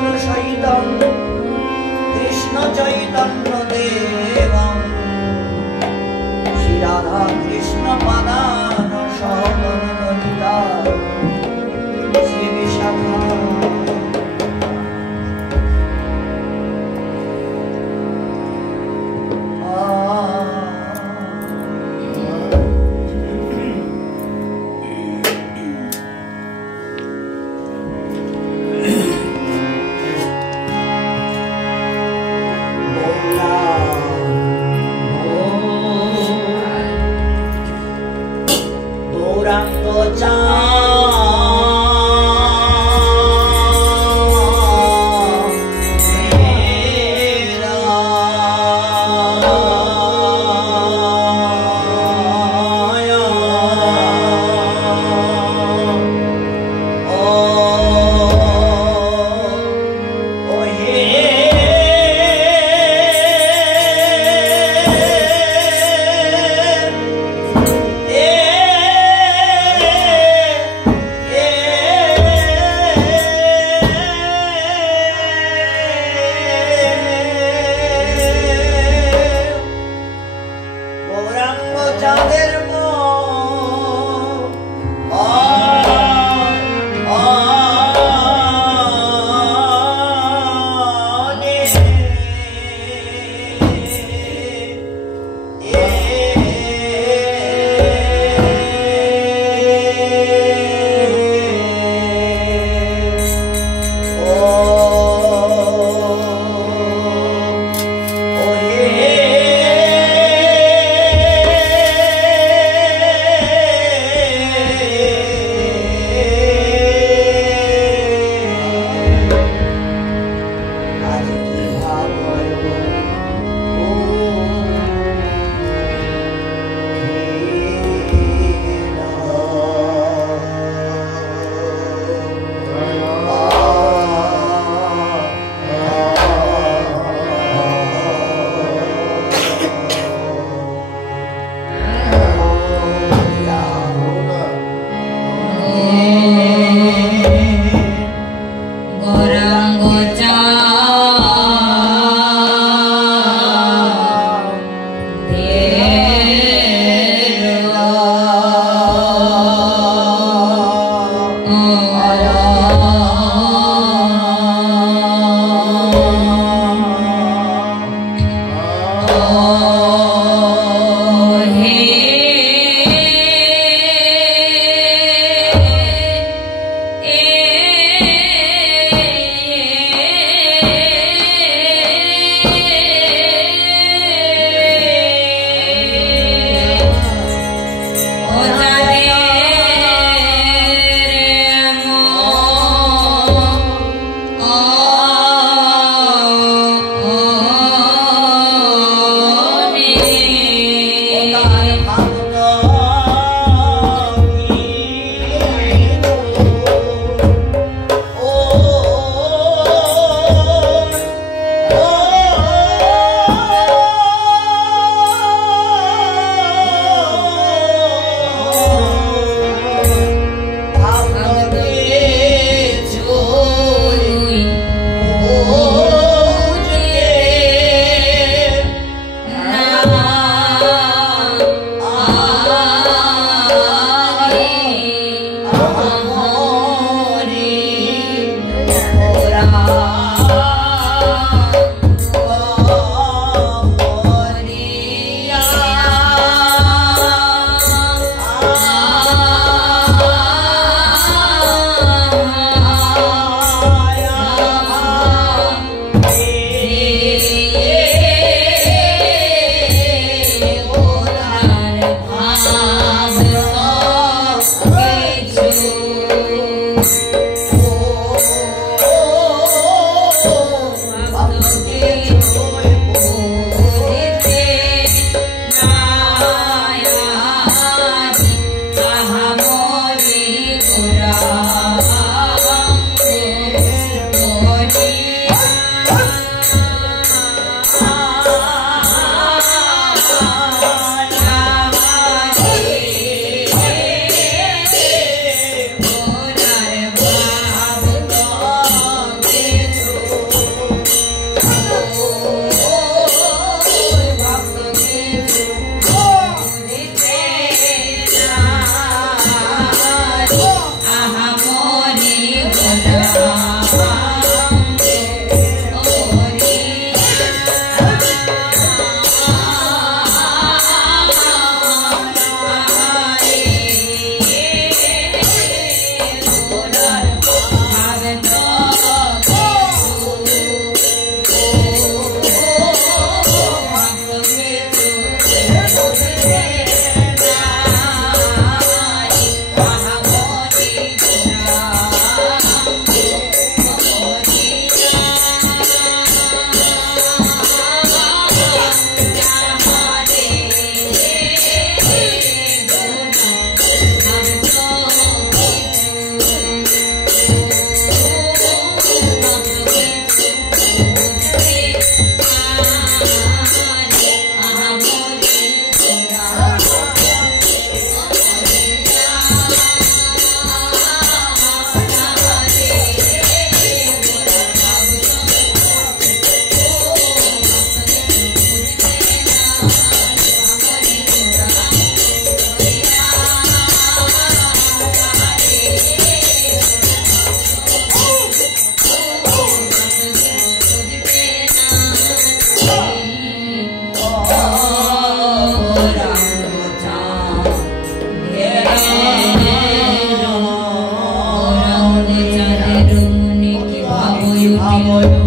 सहितं कृष्ण चैतन्य देवं श्री राधा कृष्ण पदान सहगण ललिता श्री विशाखा बोले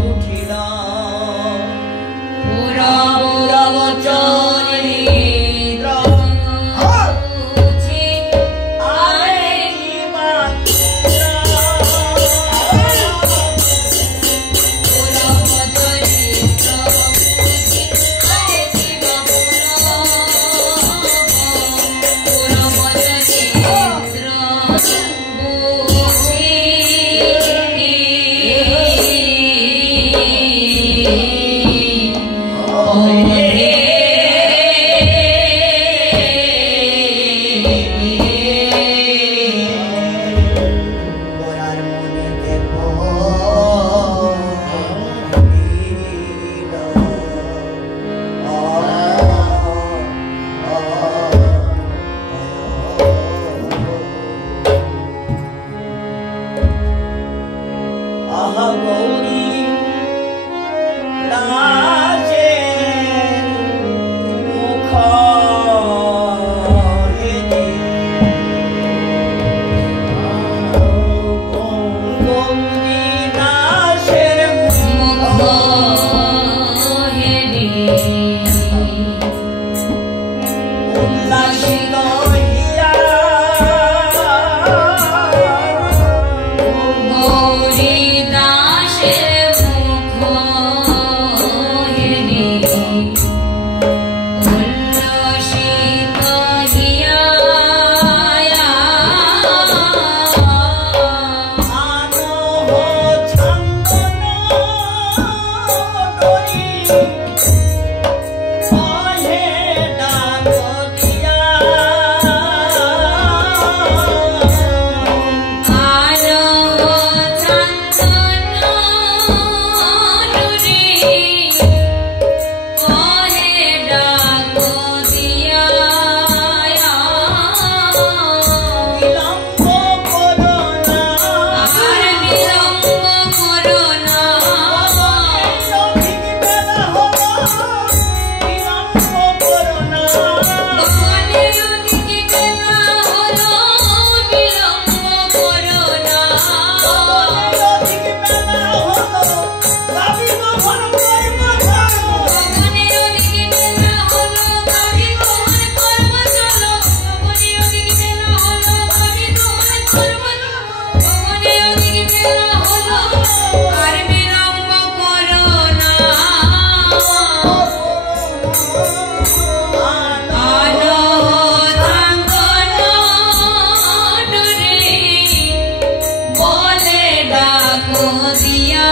डाको दिया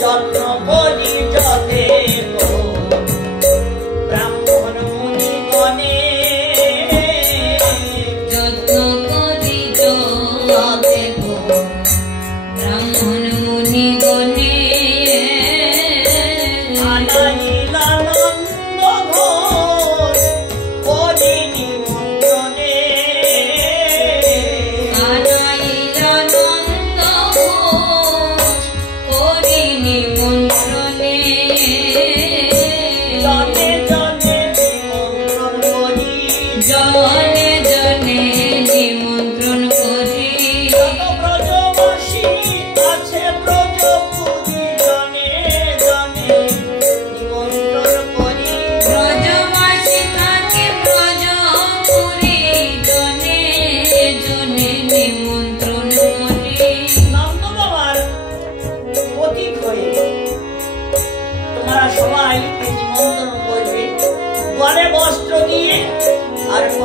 যত্ন করি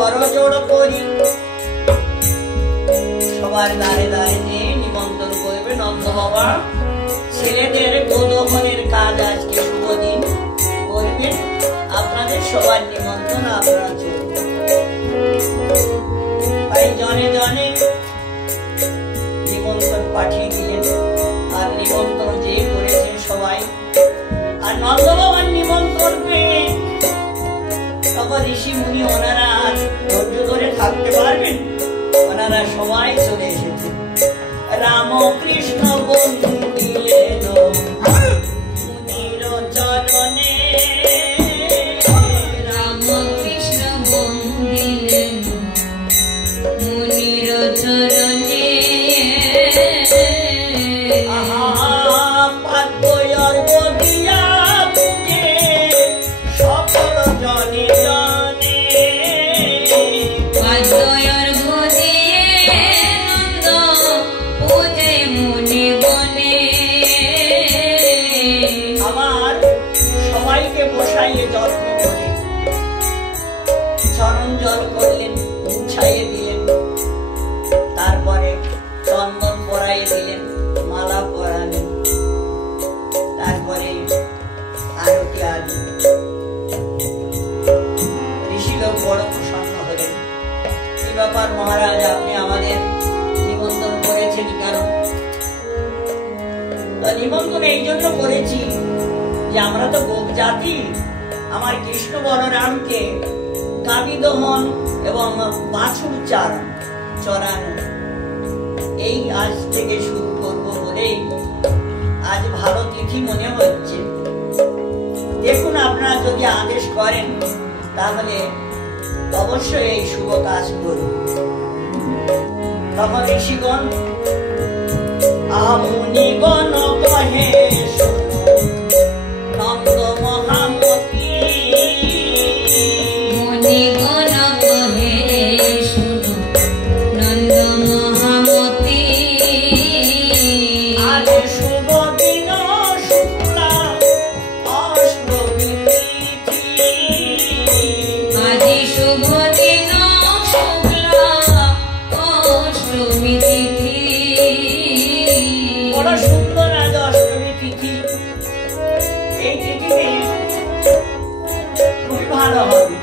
করজোড় করি সবার দ্বারে দ্বারে নিমন্ত্রণ করবে নন্দ বাবা ছেলেদের গোদহনের কাজ আজকে শুভ দিন করবেন আপনাদের সবার নিমন্ত্রণ আপনারা চলবেন তাই জনে জনে নিমন্ত্রণ পাঠিয়ে দিলেন আর নিমন্ত্রণ যে করেছেন সবাই আর নন্দ বাবার নিমন্ত্রণ পেয়ে তখন ঋষি মুনি ওনারা ধৈর্য ধরে থাকতে পারবেন ওনারা সবাই চলে এসেছেন রাম কৃষ্ণ বন্ধু দিলেন মুনির চরণে রাম কৃষ্ণ বন্ধু দিলেন মুনির চরণে যত্ন করে চরণ জল করলেন মুছাইয়ে দিলেন তারপরে চন্দন পরাইয়ে দিলেন মালা পরালেন তারপরে আরতি আদি ঋষিলোক বড় প্রসন্ন হলেন কি ব্যাপার মহারাজ আপনি আমাদের নিমন্ত্রণ করেছেন কারণ নিমন্ত্রণ এই জন্য করেছি যে আমরা তো গোপ জাতি আমার কৃষ্ণ বলরামকে গাভী দহন এবং বাছুর চড়ানো এই আজ থেকে শুরু করবো বলেই আজ ভালো তিথি মনে হচ্ছে দেখুন আপনারা যদি আদেশ করেন তাহলে অবশ্যই এই শুভ কাজ করুন তখন ঋষিগণ মুনিগণ কহে নন্দ মহামতি মুনিগণ কহে শুনো নন্দ মহামতি আজ শুভ দিন শুক্লা অষ্টমী তিথি আজ শুভ দিন শুক্লা অষ্টমী তিথি বড় সুন্দর আজ অষ্টমী তিথি এই তিথিতে খুবই ভালো হবে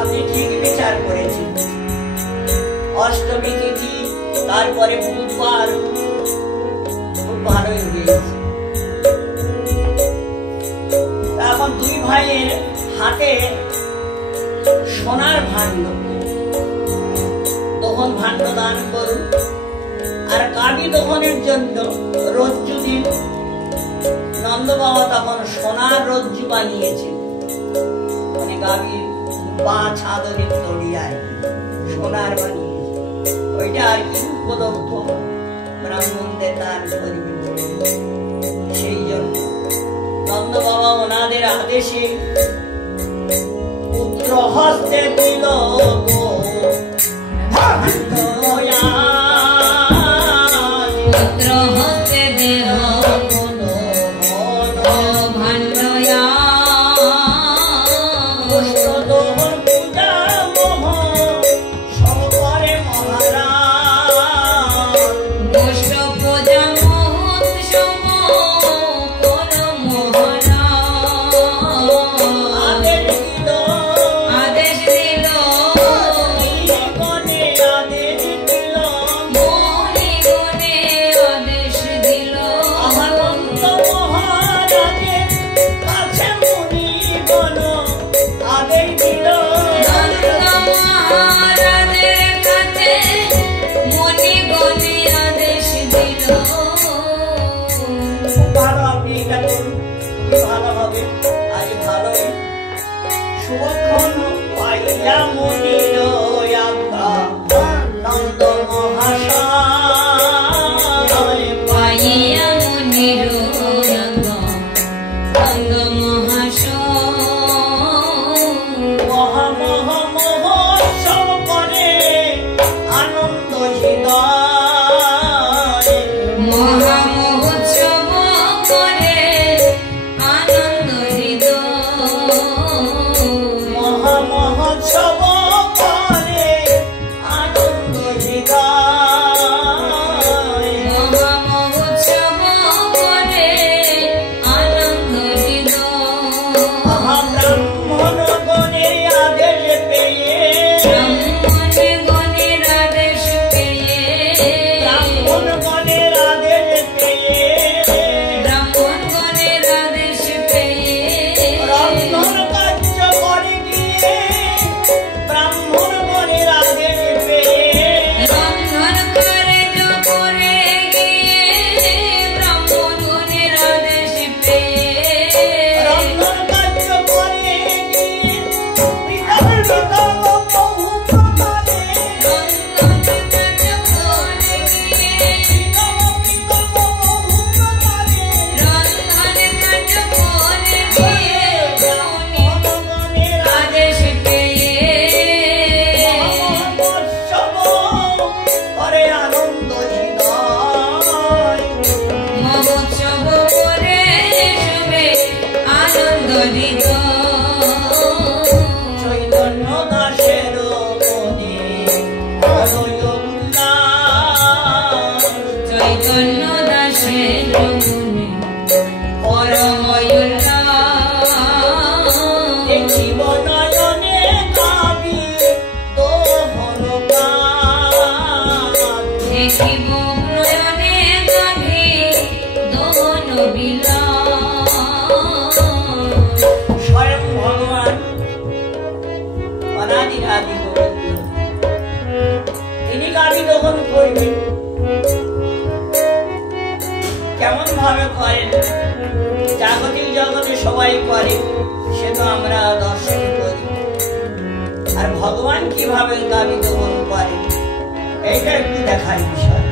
আপনি ঠিক বিচার করেছেন অষ্টমী তিথি তারপরে বুধবার খুব ভালোই হয়েছে এখন দুই ভাইয়ের হাতে সোনার ভাণ্ড দহন ভাণ্ড দান করুন আর গাভী দহনের জন্য রজ্জু দিন নন্দ বাবা তখন সোনার রজ্জু বানিয়েছেন মানে গাভীর পা ছাদনের তলিয়ায় সোনার বানিয়েছে ওইটা আর কি উপলব্ধ ব্রাহ্মণদের দান করবেন সেই জন্য নন্দ বাবা ওনাদের আদেশে পুত্র হস্তে দিল পুত্র হতে দেহ ভান্ডয়া দহন পূজা মোহ সহকারে মহারাজ গোষ্ঠ পূজা মহোৎসব কর মহারাজ আদেশ দিল মণিগণে আদেশ দিল মণিগণে আদেশ দিল আনন্দ মহারাজের কাছে মুনিগণ আদেশ দিল নন্দ মহারাজের কাছে মণিগণে আদেশ দিল খুব ভালো আপনি এটা করুন খুবই ভালো হবে আজ ভালোই শুভক্ষণ পাইয়া মুনির আজ্ঞা নন্দ মহাশয় পাইয়া মুনির আজ্ঞা নন্দ মহাশয় মহোৎসব করে আনন্দ হৃদয় মহা মহোৎসব করে আনন্দ হৃদয় মহা চৈতন্য দাসের মনে পরম উল্লাস দেখিব নয়নে গাবি দোহন গান দেখিব নয়নে গাভী দোহন বিলাস স্বয়ং ভগবান অনাদির আদি গোবিন্দ তিনি গাবি দহন করবেন। কেমন ভাবে করেন? জাগতিক জগতে সবাই করে, সে তো আমরা দর্শন করি। আর ভগবান কিভাবে গাবি দহন করেন এইটা একটু দেখার বিষয়।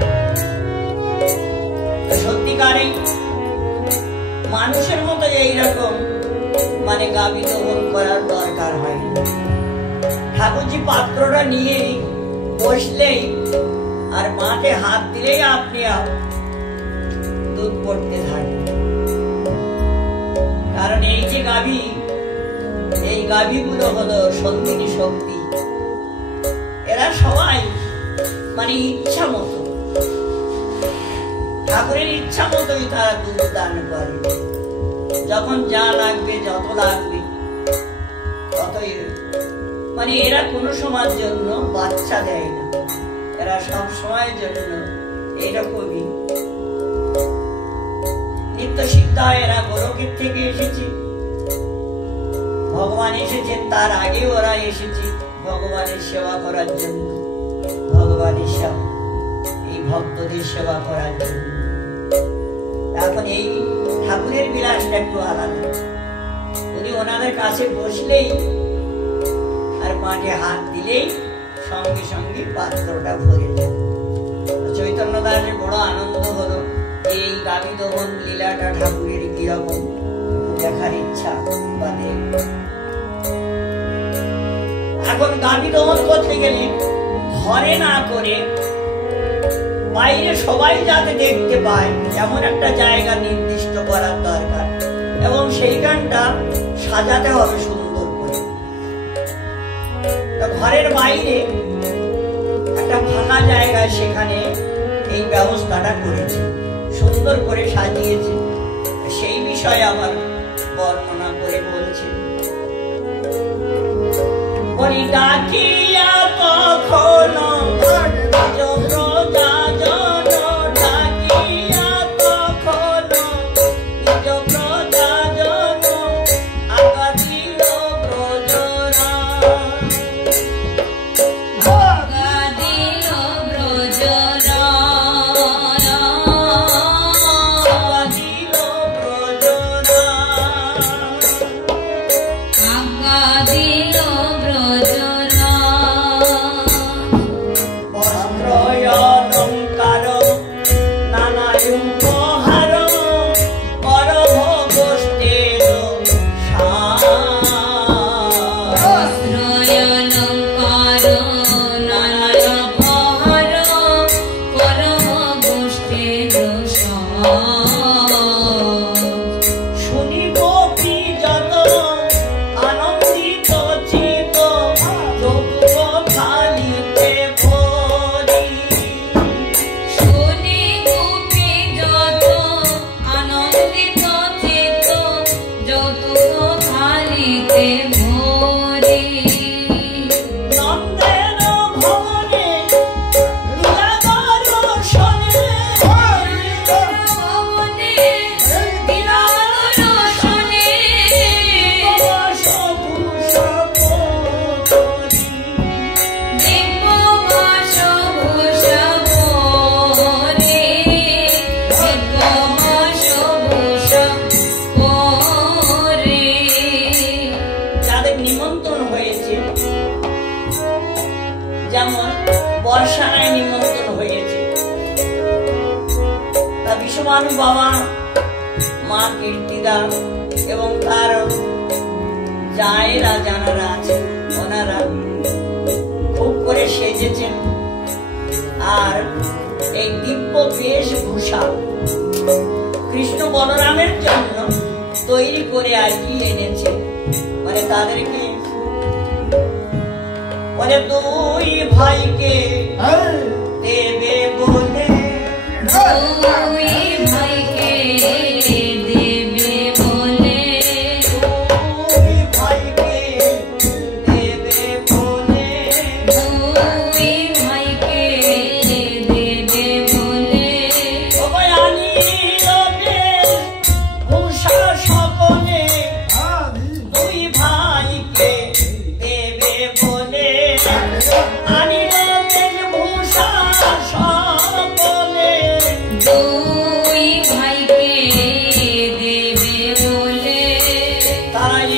সত্যিকারে মানুষের মতো এইরকম মানে গাবি দহন করার দরকার হয়। ঠাকুরজি পাত্রটা নিয়ে বসলেই আর মাকে হাত দিলেই আপনি দুধ পড়তে থাকে। কারণ এই যে গাভী, এই গাভীগুলো হলো সন্ধিনী শক্তি। এরা সবাই মানে ইচ্ছা মতো, ঠাকুরের ইচ্ছা মতোই তারা দুধ দান করে। যখন যা লাগবে, যত লাগবে ততই। মানে এরা কোনো সময়ের জন্য বাচ্চা দেয় না, এরা সব সময়ের জন্য এইরকমই নিত্য সিদ্ধা। এরা গোলকের থেকে এসেছে, ভগবান এসেছেন তার আগে ওরা এসেছে ভগবানের সেবা করার জন্য, ভগবানের সেবা এই ভক্তদের সেবা করার জন্য। এখন এই ঠাকুরের বিলাসটা একটু আলাদা। উনি ওনাদের কাছে বসলেই আর মাঠে হাত দিলেই সঙ্গে সঙ্গে পাত্রটা ভরে যায়। চৈতন্য দাসের বড় আনন্দ হলো এই গাভী দহন লীলাটা ঠাকুরের কিরকম দেখার ইচ্ছা বাদে। এখন গাভী দহন করতে গেলে ঘরে না করে বাইরে সবাই যাতে দেখতে পায় এমন একটা জায়গা নির্দিষ্ট করার দরকার, এবং সেইখানটা সাজাতে হবে সুন্দর করে। ঘরের বাইরে একটা ফাঁকা জায়গায় সেখানে এই ব্যবস্থাটা করেছে, সুন্দর করে সাজিয়েছে। সেই বিষয়ে আমার বর্ণনা করে বলছে, বলি ডাকিয়া কখনো বাবা মা কীর্তিদা এবং তার জায়েরা যারা আছেন ওনারা খুব করে সেজেছেন। আর এই দিব্য বেশভূষা কৃষ্ণ বলরামের জন্য তৈরি করে আর কি এনেছে, মানে তাদেরকে বলে দুই ভাইকে দেবে বলে, দুই ভাইকে দেবে বলে, দুই ভাইকে দেবে বলে, দুই ভাইকে দেবে বলে, আনি ভূষা সকলে দুই ভাইকে দেবে বলে, আনি ভূষা সকলে দুই ভাইকে দেবে বলে। তাই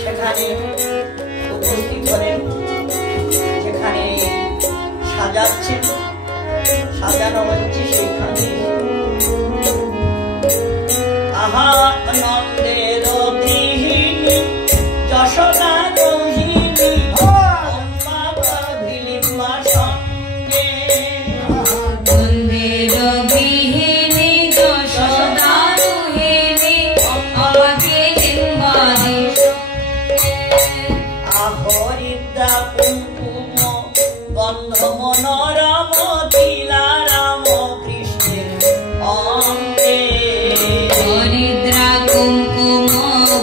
সেখানে উপস্থিত হলেন, যেখানে সাজাচ্ছে, সাজানো হচ্ছে সেখানে আহা নন্দের গৃহিণী যশোদা রোহিণী অম্মা দিলিম্মা সঙ্গে, নন্দের গৃহিণী যশোদা রোহিণী আমাকে নির্বাণী আহরিদ্রা কুঙ্কুম গন্ধ মনোরম তিলারাম কৃষ্ণের অঙ্গে, হরিদ্রা কুঙ্কুম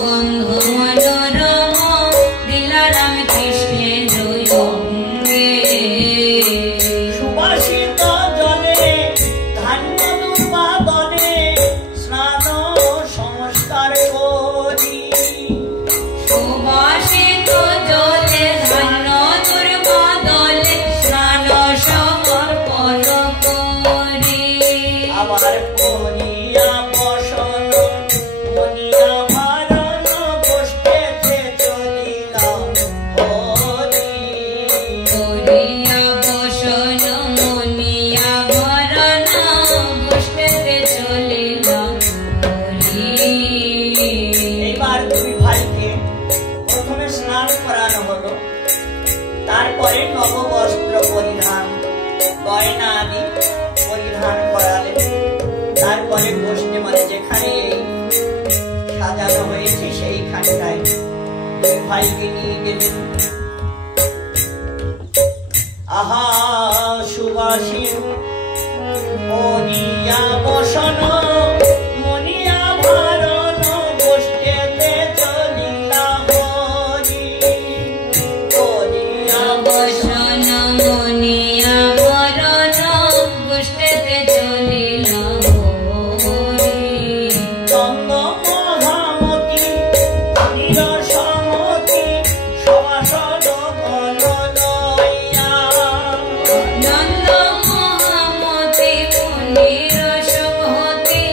গন্ধ মনোরম দিলারাম কৃষ্ণের অঙ্গে, সুবাসিত জলে ধান্য দুর্বাদনে স্নান সংস্কার করি, সুবাসিত জলে ধান্য দুর্বাদলে স্নান সমর্পণ করি, আবার করিয়া বসন মনিয়া ভারণ গোষ্ঠীতে চলিলাম হরি, করিয়া বসন মনিয়া ভরণ গোষ্ঠীতে চলিলাম হরি। এইবার দুই ভাইকে প্রথমে স্নান করানো হলো, তারপরে নববস্ত্র পরিধান গয়না আদি পরিধান করালেন, তারপরে গোষ্ঠী মানে যেখানে সাজানো হয়েছে সেইখানটায় দুই ভাইকে নিয়ে গেলেন। আহা সুবাসী মনিয়া বসন মনিয়া ভারণ গোষ্ঠীতে চলিলাম হরি, করিয়া বসন মনিয়া ভরণ গোষ্ঠীতে চলিলাম হরি। চন্দ মহামতি নিরসমতি সভাসদ গণ লইয়া, নন্দ মহামতি মুনির সমহতি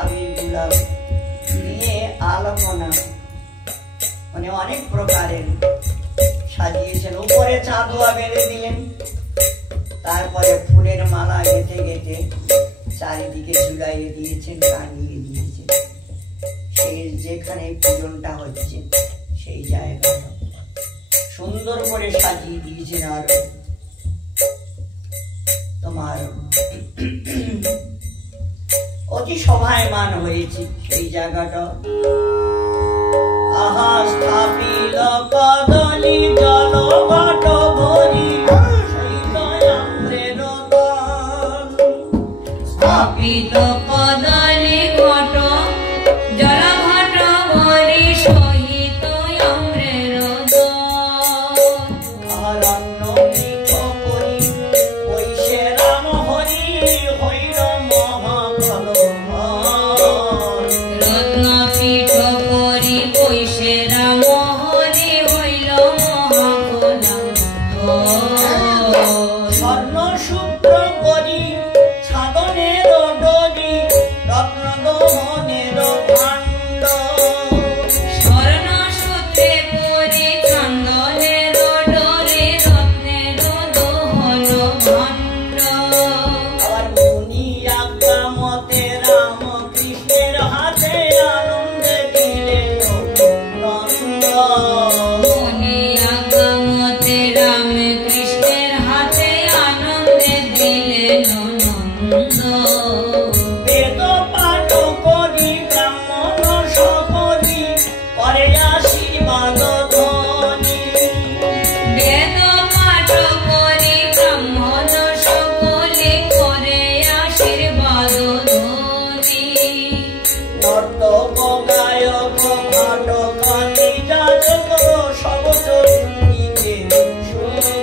আবির গুলাব দিয়ে আলপনা মানে অনেক প্রকারের সাজিয়েছেন। উপরে চাঁদোয়া বেঁধে দিলেন, তারপরে ফুলের মালা গেঁথে গেঁথে চারিদিকে ঝুলাইয়ে দিয়েছেন, টাঙিয়ে দিয়েছেন। সেই যেখানে পূজনটা হচ্ছে সেই জায়গাটা সুন্দর করে সাজিয়ে দিয়েছেন। আর তোমার অতি সভায়মান হয়েছে সেই জায়গাটা। আহা স্থাপিল কদলি জল ঘট ভরি স্থাপিত কদলি ঘট জল ঘট ভরি সহিত অম্রের অরণ্য বৃক্ষ করি বৈশে রাম হরি হইল মহাফল রত্নপীঠ করি বৈশে রাম হরি হইল মহাফল স্বর্ণ সূত্র করি ছাদনের ডরি রত্ন দোহনের ভাণ্ড স্বর্ণ সূত্রে করি চন্দনের ডরি রত্নের দোহন ভাণ্ড আবার মুনি আজ্ঞা মতে রাম কৃষ্ণের হাতে আনন্দে দিলেন নন্দ। মুনি আজ্ঞা মতে রাম কৃষ্ণের হাতে আনন্দে দিলেন নন্দ বেদ পাঠ করি ব্রাহ্মণ সকলি করে আশীর্বাদ ধ্বনি। বেদ পাঠ করি ব্রাহ্মণ সকলে করে আশীর্বাদ ধ্বনি নর্তক গায়ক নাটক যাজক সব চতুর্দিকে শুনি।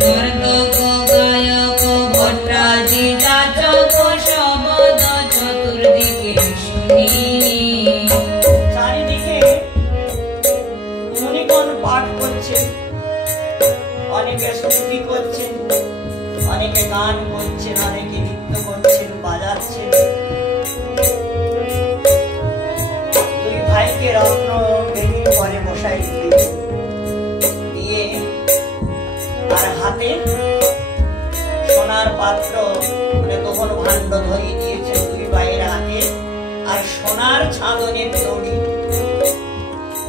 নর্তক গায়ক ভট্টাদি যাচক শবদ চতুর্দিকে শুনি চারিদিকে মুনিগণ পাঠ করছেন, অনেকে স্তুতি করছেন, অনেকে গান করছেন, অনেকে নৃত্য করছেন, বাজাচ্ছেন। দুই ভাইকে রত্ন বেদির পরে বসাই দিয়ে আর হাতে সোনার পাত্র মানে দোহন ভাণ্ড ধরিয়ে দিয়েছেন দুই ভাইয়ের হাতে। আর সোনার ছাদনের দড়ি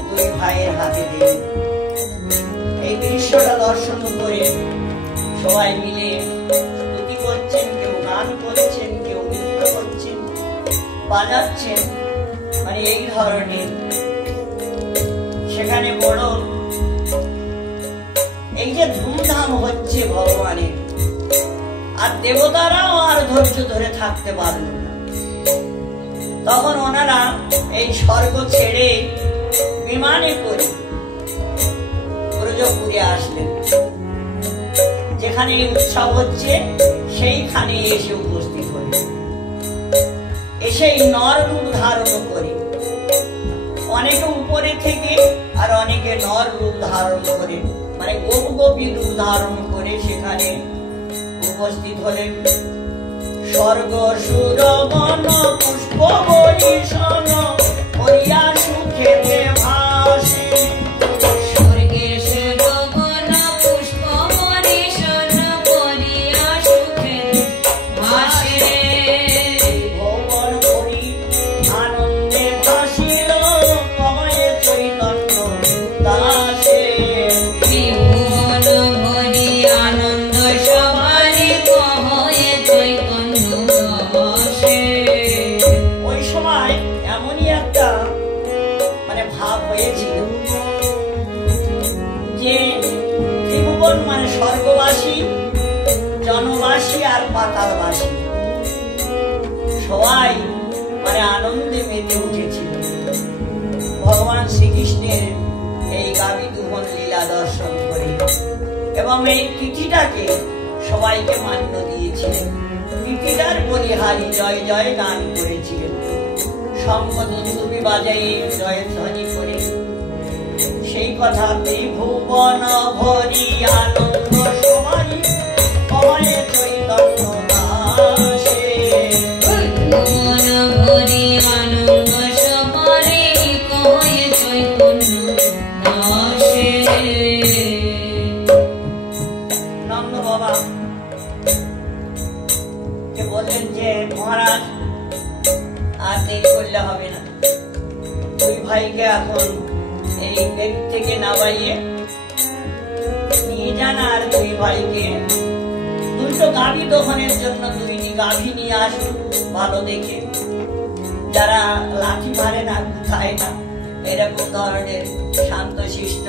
দুই ভাইয়ের হাতে দিলেন। এই দৃশ্যটা দর্শন করে সবাই মিলে স্তুতি করছেন, কেউ গান করছেন, কেউ নৃত্য করছেন, বাজাচ্ছেন, মানে এই ধরনের। সেখানে বড় এই যে ধুমধাম হচ্ছে ভগবানের, আর দেবতারাও আর ধৈর্য ধরে থাকতে পারল না। তখন ওনারা এই স্বর্গ ছেড়ে বিমানে করে ব্রজপুরে আসলেন। যেখানে এই উৎসব হচ্ছে সেইখানে এসে উপস্থিত হলেন। এসে নর রূপ ধারণ করে, অনেকে উপরে থেকে আর অনেকে নর রূপ ধারণ করে মানে গোপ গোপী রূপ ধারণ করে সেখানে উপস্থিত হলেন। স্বর্গ সুরগণ পুষ্প বরিশন করিয়া সুখেতে ভাসে। স্বর্গের সুরগণ পুষ্প বরিশন করিয়া সুখেতে ভাসে। ভুবন করি আনন্দে ভাসিল কয়ে চৈতন্য দাসে। ত্রিভুবন ভরি আনন্দ সবারে কহে চৈতন্য দাসে। ওই সময় এমনই একটা মানে ভাব হয়েছিল যে ত্রিভুবন মানে স্বর্গবাসী, জনবাসী আর পাতালবাসী সবাই মানে আনন্দে মেতে উঠেছিল ভগবান শ্রীকৃষ্ণের এই গাভী দুহন লীলা দর্শন করে। এবং এই তিথিটাকে সবাইকে মান্য দিয়েছিলেন। তিথিটার বলিহারি জয় জয় গান করেছিলেন, শঙ্খ দুন্দুবি বাজাই জয় ধ্বনি করে। সেই কথা ত্রিভুবন ভরি আনন্দ সবাই কয়ে চৈতন্য দাসে। ত্রিভুবন আর দেরি করলে হবে না। দুই ভাইকে এখন এই বেগ থেকে নামাইয়ে নিয়ে যান, আর দুই ভাইকে দুটো গাভী দহনের জন্য দুইটি গাভী নিয়ে আসুন ভালো দেখে, যারা লাঠি মারে না, খায় না, এরকম ধরনের শান্তশিষ্ট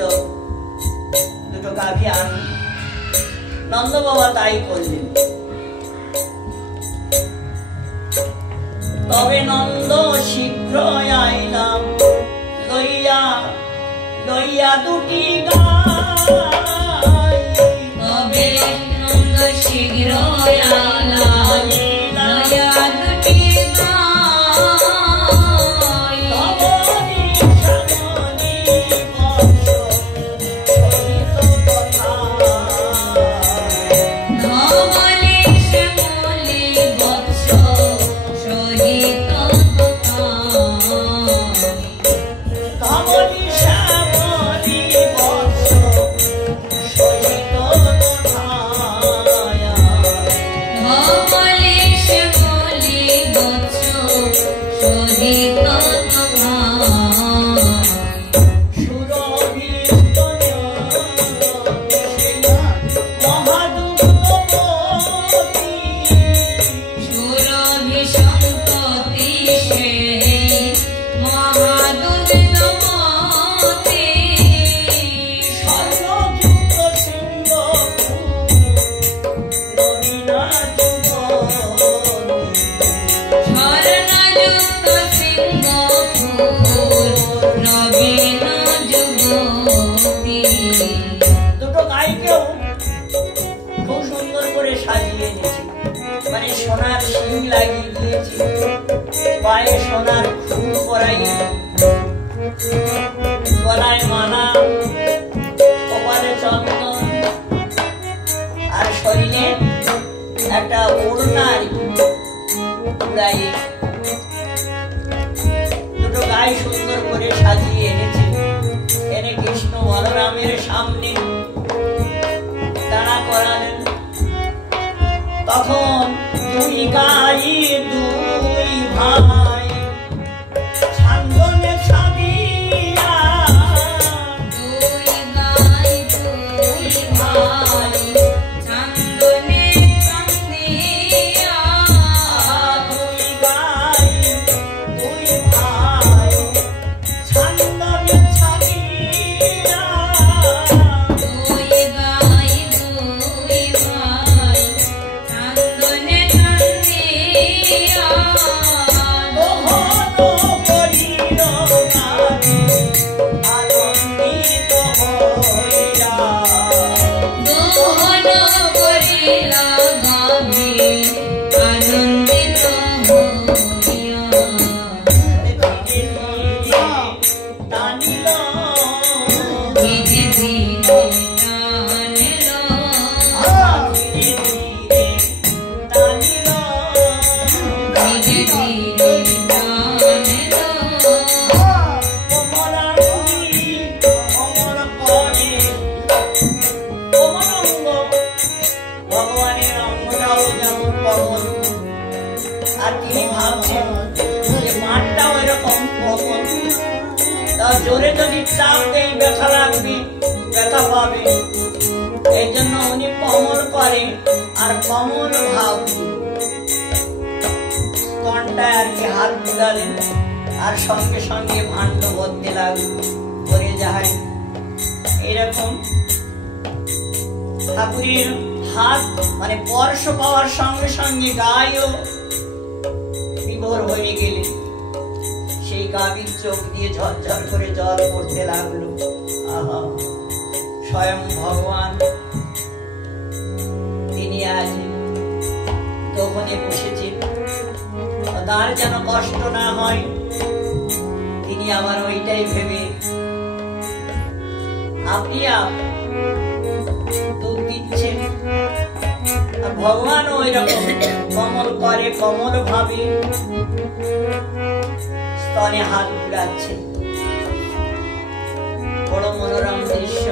দুটো গাভী আনুন। নন্দ বাবা তাই করলেন। তবে নন্দ শীঘ্র আইলাম লইয়া লইয়া দুটি গাই, তবে নন্দ শীঘ্র আইলাম লইয়া দুটি গাই, ধবলি শ্যামলি বৎস সহিত কথা, ধবলি শ্যামলি বৎস সহিত কথা, ধবলি শ্যামলি বৎস সহিত কথা, ধবলি শ্যামলি বৎস সহিত কথা, সুরভিত মহাদুগ্ধবতী, সুরভি সম্পত্তি সেই মহাদুগ্ধবতী, স্বর্ণযুক্ত সিংহ নবীনা যুবতী, স্বর্ণযুক্ত সিংহপুর নবীন যুবতী। দুটো গাইকেও খুব সুন্দর করে সাজিয়ে দিয়েছি, মানে সোনার শিং লাগিয়ে দিয়েছি, পায়ে সোনার ফুল পরাই, গলায় মালা, কপালে চন্দন, আর শরীরে একটা ওড়না আর কি উড়াই, দুটো গাই সুন্দর করে সাজিয়ে এনেছে। এনে কৃষ্ণ বলরামের সামনে দাঁড়া করালেন। তখন দুই গাই দুই ভাই ছান্দনে সাজিয়া, দুই গাই দুই ভাই চান্দনে কান্দিয়া, দুই গাই দুই ভাই ছান্দনে সাজিয়া, দুই গাই দুই ভাই চান্দনে কান্দিয়া, মোহন করিল গানে আনন্দিত হইয়া, দোহন করিলা গাভী আনন্দিত হইয়া, টানিল ধীরে ধীরে টানিল, টানিল ধীরে ধীরে টানিল, কমলাঙ্গি কমল করে, কমলাঙ্গ ভগবানের অঙ্গটাও যেমন কমল, আর তিনি ভাবছেন যে মাঠটাও এরকম কমল, তা জোরে যদি চাপ দেই ব্যথা লাগবে, ব্যথা পাবে, এই জন্য উনি কমল করে আর কমল ভাব স্তনটায় আর কি হাত বুলালেন, আর সঙ্গে সঙ্গে ভাণ্ড বলতে লাগলো, করে যায় এরকম ঠাকুরের হাত মানে স্পর্শ পাওয়ার সঙ্গে সঙ্গে গায়ও বিভোর হয়ে গেলে সেই গাভীর চোখ দিয়ে ঝরঝর করে জল পড়তে লাগলো। আহা, স্বয়ং ভগবান তিনি আজ দোকানে বসেছেন, তার যেন কষ্ট না হয়, তিনি আবার ওইটাই ভেবে আপনি দুধ দিচ্ছেন। ভগবান ওই রকম কমল করে, কমল ভাবে স্তনে হাত বুলাচ্ছে। বড় মনোরম দৃশ্য,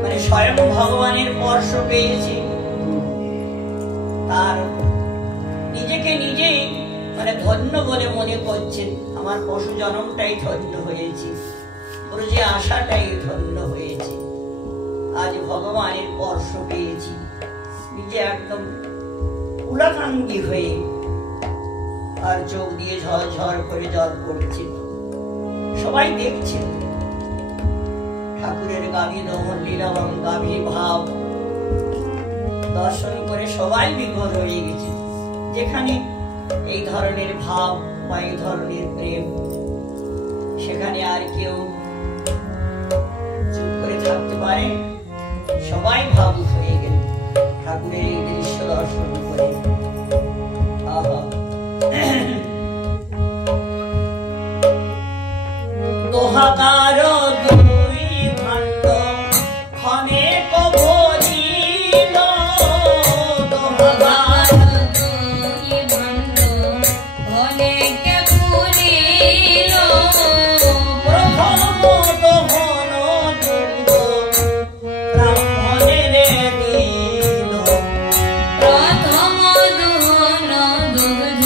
মানে স্বয়ং ভগবানের স্পর্শ পেয়েছে, তার নিজেকে নিজেই মানে ধন্য বলে মনে করছেন। আমার পশু জন্মটাই ধন্য হয়েছে, ব্রজে আশাটাই ধন্য হয়েছে, আজ ভগবানের স্পর্শ পেয়েছি। নিজে একদম উলাকাঙ্গী হয়ে আর চোখ দিয়ে ঝরঝর করে জল পড়ছে, সবাই দেখছেন। ঠাকুরের গাভী দহন লীলা এবং গাভী ভাব দর্শন করে সবাই বিভোর হয়ে গেছে। যেখানে এই ধরনের ভাব বা এই ধরনের প্রেম, সেখানে আর কেউ চুপ করে থাকতে পারে? সবাই ভাবুক হয়ে গেল ঠাকুরের এই দৃশ্য দর্শন করে। দোহাকার দুই ভাণ্ড ক্ষণে কবলিল, দোহাকার দুই ভাণ্ড অনেকে পুরিল, প্রথম দহন দুগ্ধ ব্রাহ্মণের দিল, প্রথম দহন দুগ্ধ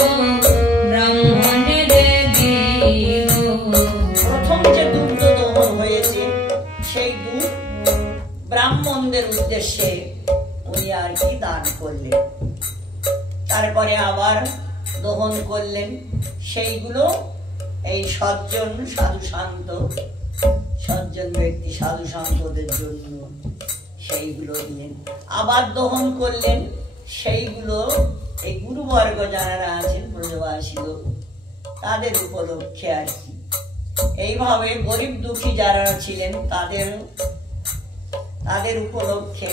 ব্রাহ্মণের দিল। প্রথম যে দুগ্ধ দহন হয়েছে সেই দুধ ব্রাহ্মণদের উদ্দেশ্যে উনি আর কি দান করলেন। তারপরে আবার দহন করলেন, সেইগুলো এই সজ্জন সাধু শান্ত সজ্জন ব্যক্তি সাধু শান্তদের জন্য সেইগুলো দিলেন। আবার দহন করলেন, সেইগুলো এই গুরুবর্গ যারা আছেন ব্রজবাসী তাদের উপলক্ষে আর কি। এইভাবে গরিব দুঃখী যারা ছিলেন তাদের উপলক্ষে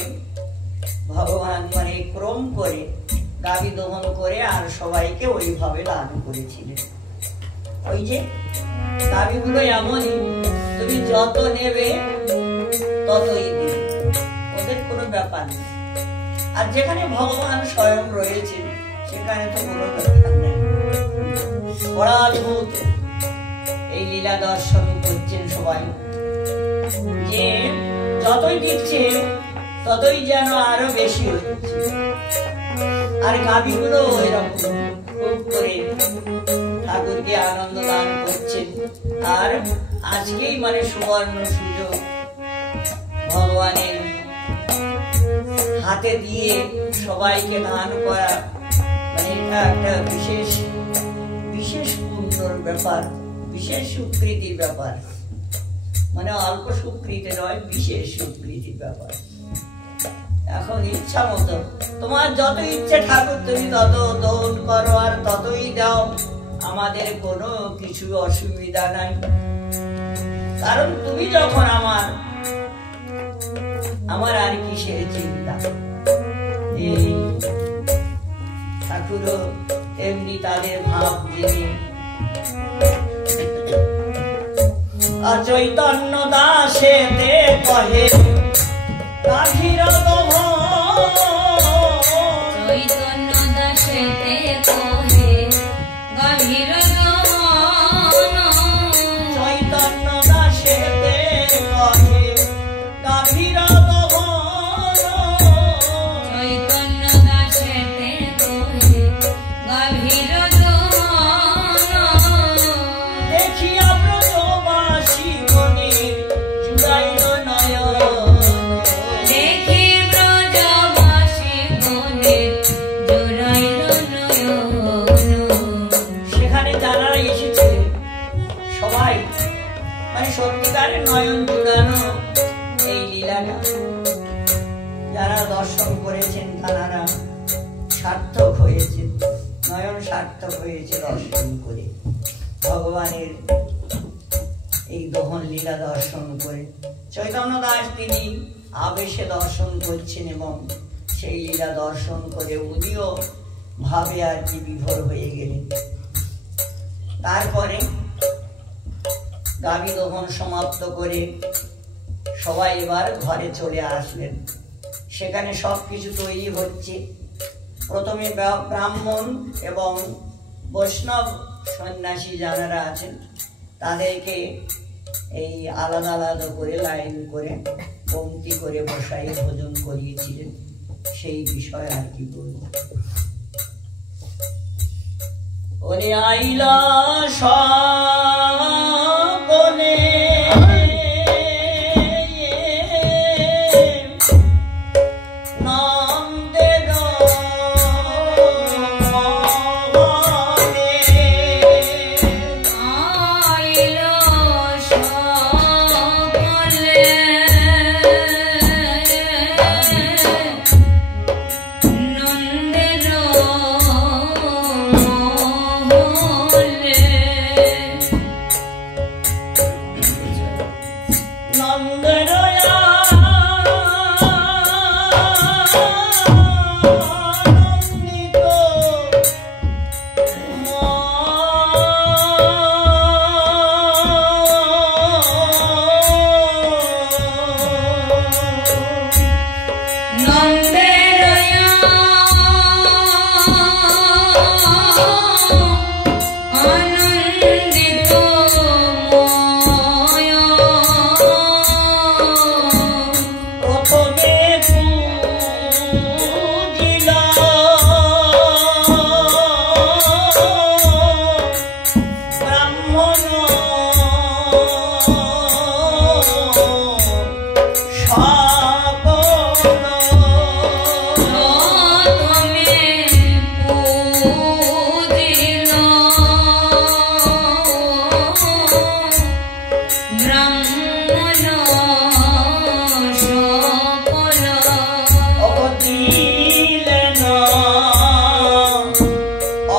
ভগবান মানে ক্রম করে গাভী দহন করে আর সবাইকে ওইভাবে দান করেছিলেন। ওই যে গাভীগুলো এমনই, তুমি যত নেবে ততই দেবে, ওদের কোনো ব্যাপার নেই। আর যেখানে ভগবান স্বয়ং রয়েছেন সেখানে তো কোনো ব্যাপার নেই। বড় অদ্ভুত এই লীলা দর্শন করছেন সবাই, যে যতই দিচ্ছে ততই যেন আরো বেশি হচ্ছে। আর গাভীগুলো এরকম খুব করে ঠাকুরকে আনন্দ দান করছেন। আর আজকেই মানে সুবর্ণ সুযোগ, ভগবানের হাতে দিয়ে সবাইকে দান করা, মানে এটা একটা বিশেষ বিশেষ পুণ্যর ব্যাপার, বিশেষ স্বীকৃতির ব্যাপার। মানে অল্প স্বীকৃতি নয়, বিশেষ স্বীকৃতির ব্যাপার। এখন ইচ্ছা মতো তোমার যত ইচ্ছে ঠাকুর তুমি তত দৌন করো আর ততই দাও, আমাদের কোনো কিছু অসুবিধা নাই। কারণ তুমি যখন আমার আর কিসের চিন্তা। এই ঠাকুরও এমনি তাদের ভাব জেনে চৈতন্য দাসে দে কহে গাভীর দহন, চৈতন্য দাসেতে কহে গাভীর দহন, চৈতন্য দাসে দে কহে গাভীর দহন, চৈতন্য দাসেতে কহে গাভীর দহন। দেখিয়া ব্রজবাসী মনির জুড়াইল নয়ন, দেখি ব্রজবাসী মনে জোড়াইল নয়ন। সেখানে যারা এসেছে সবাই মানে সত্যিকারের নয়ন জুড়ানো এই লীলাটা যারা দর্শন করেছেন তারা সার্থক হয়েছে, নয়ন সার্থক হয়েছে দর্শন করে, ভগবানের এই দহন লীলা দর্শন করে। চৈতন্য দাস তিনি আবেশে দর্শন করছেন এবং সেই লীলা দর্শন করে উনিও ভাবে আর কি বিভোর হয়ে গেলেন। তারপরে গাভী দহন সমাপ্ত করে সবাই এবার ঘরে চলে আসলেন। সেখানে সবকিছু তৈরি হচ্ছে। প্রথমে ব্রাহ্মণ এবং বৈষ্ণব সন্ন্যাসী যারা আছেন তাদেরকে এই আলাদা আলাদা করে লাইন করে পংক্তি করে বসাই ভোজন করিয়েছিলেন। সেই বিষয়ে আর কি বলবো। ওরে আইলা সকলে নন্দের মহলে আইলো সকলে নন্দের মহলে নন্দরয়া নন্দিত নন্দেরয়া আনন্দিত ময় প্রথমে পূজিল ব্রাহ্মণ প্রথমে পূজিল ব্রাহ্মণ সকল অবদিলেন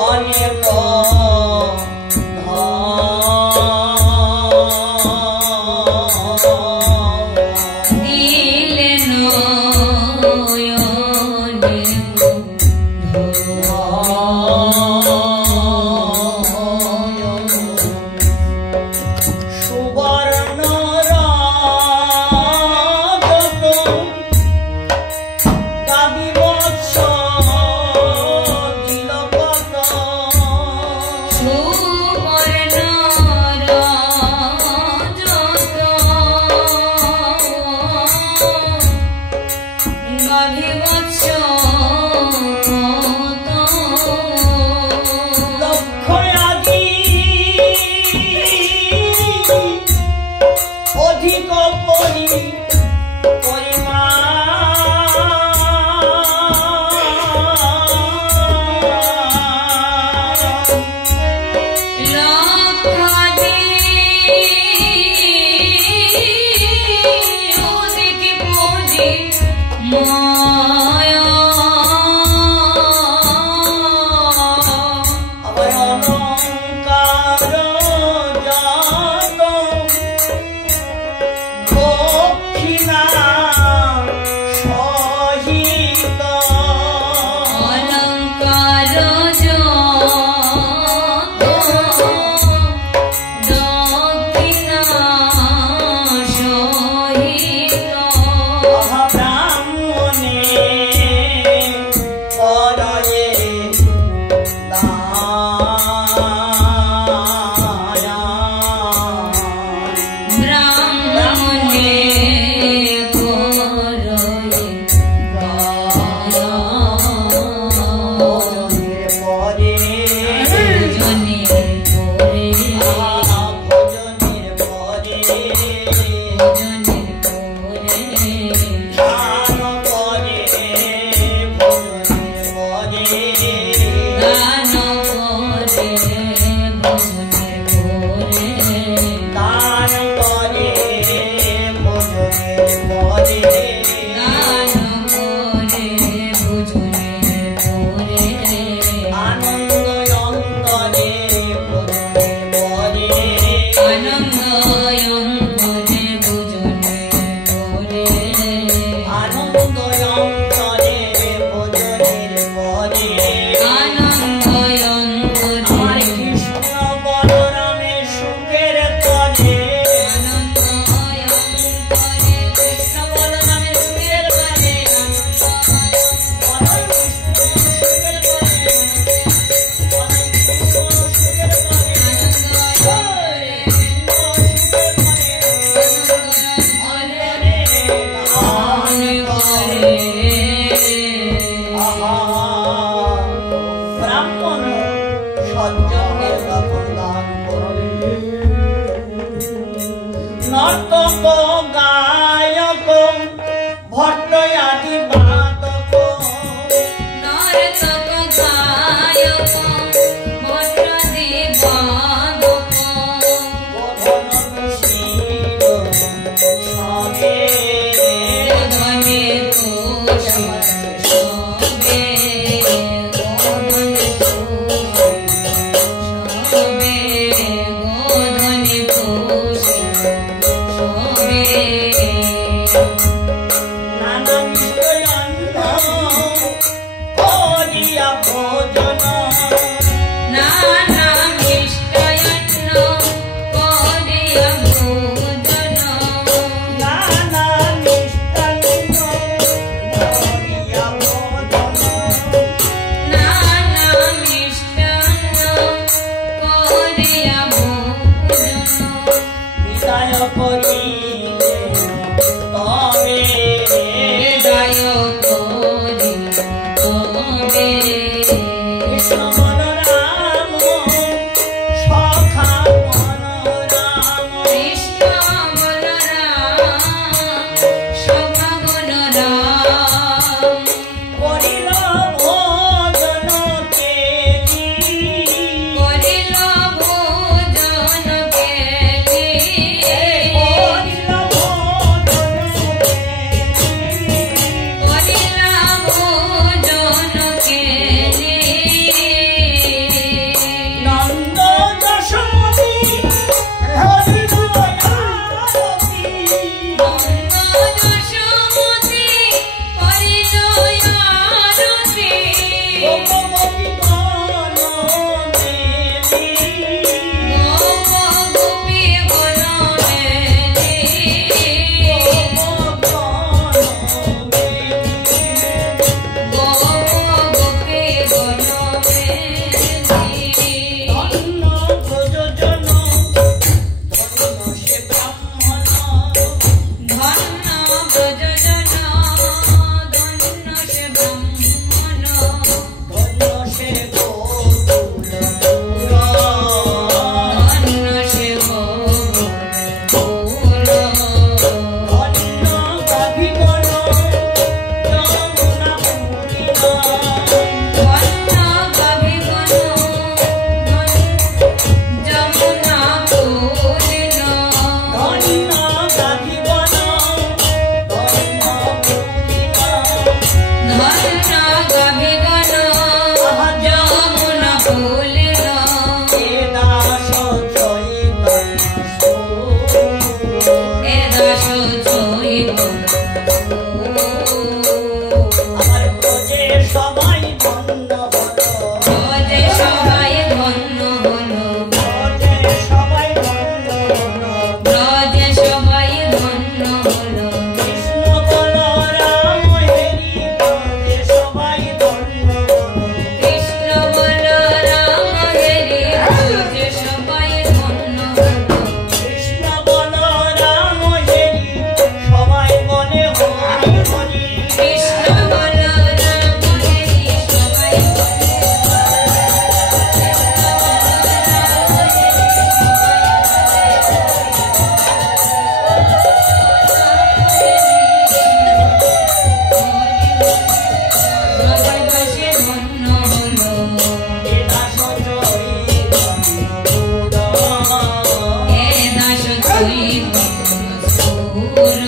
অনেক দিলেন সুবর্ণ রাগত গাবি বৎস দিল কত সুবর্ণ রাজত গাভিবৎস কত লক্ষ আদি অধিক পরিমাণ লক্ষাদি অধিক পুঁজি মায়া আবার অলঙ্কার জাত দক্ষিণা সহিত অলঙ্কার দক্ষিণা সহিত ব্রাহ্মণে করয়ে দান ব্রাহ্মণে করয়ে গায়া ভোজনের পরে ভোজনের পরে ভোজনের পরে ভোজনের পরে দান করে ভোজনের পরে দান করে ভোজনের পরে দান করে ভোজনের পরে দান করে ভোজনের পরে আনন্দ অন্তরে ভোজনের পরে আনন্দ অন্তরে ভোজনের পরে আনন্দ অন্তরে ভোজনের পরে আনন্দ আমার অন্তরে কৃষ্ণ বলরামের সুখের তরে আনন্দ অন্তরে কৃষ্ণ বলরামের সুখের তরে ব্রাহ্মণ সজ্জনদের তখন গান করবে। নর্তক গায়ক ভট্ট আদি বাদক নর্তক গায়ক ভট্টাদি বাদক গোধন শিব সবে গোধনে তুষি সবে গোধনে তুষি সবে নানা মিষ্টয়ন্ন করিয়া ভোজন নানা মিষ্টান্ন করিয়া ভোজন নানা মিষ্টান্ন করিয়া ভোজন নানা মিষ্টান্ন করিয়া ভোজন বিদায় করিলে তবে হৃদয় করি তবে কৃষ্ণ বলরাম সখা বলরাম কৃষ্ণ বলরাম সখা বলরাম করিল ভোজন কেলি করিল ভোজন কেলি করিল ভোজন কেলি করিল ভোজন কেলি নন্দ যশোমতী হরিল আরতি নন্দ যশোমতী করিল আরতি গোপবতী গণ মেলি গোপ গোপী গণ মেলি গোপ গণ মেলি গোপ গোপী গণ মেলি ধন্য প্রযোজন ধন্য সে ব্রাহ্মণ ধন্য ব্রজজন ধন্য সে ব্রাহ্মণ ধন্য সে গোকুল ধন্য সে গোকুল ধন্য গাভীগণ যমুনা পুরিণ ধন্য কবিগণ যমুনা পুরিণ ধন্য গাভীগণ ধন্য পুরিণ ধন্য কবিগণ যমুনা পুরিণ এ দাস চৈতন্য এ দাস চৈতন্য আমার ব্রজে সবাই ধন্য হলো ব্রজে সবাই ধন্য হলো ব্রজে সবাই ধন্য হলো ব্রজে সবাই ধন্য হলো কৃষ্ণ বলরাম হেরি ব্রজে সবাই ধন্য হলো কৃষ্ণ বলরাম হরি ব্রজে সবাই ধন্য হলো কৃষ্ণ বলরাম হেরি সবাই বলে হরি হরি কৃষ্ণ বলরাম হরি সবাই সবাই বসে ধন্য হলো এ দাস চৈতন্য এ দাস চৈতন্য সুর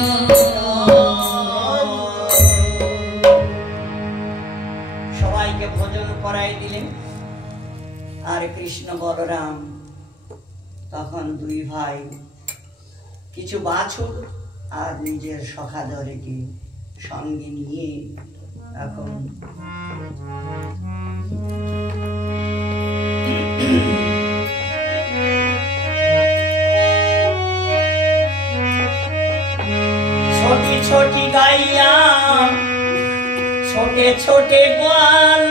সবাইকে ভোজন করাই দিলেন। আর কৃষ্ণ বলরাম তখন দুই ভাই কিছু বাছুর আর নিজের সখাদরকে সঙ্গে নিয়ে এখন ছোটি ছোটি গাইয়া ছোটে ছোটে গোয়াল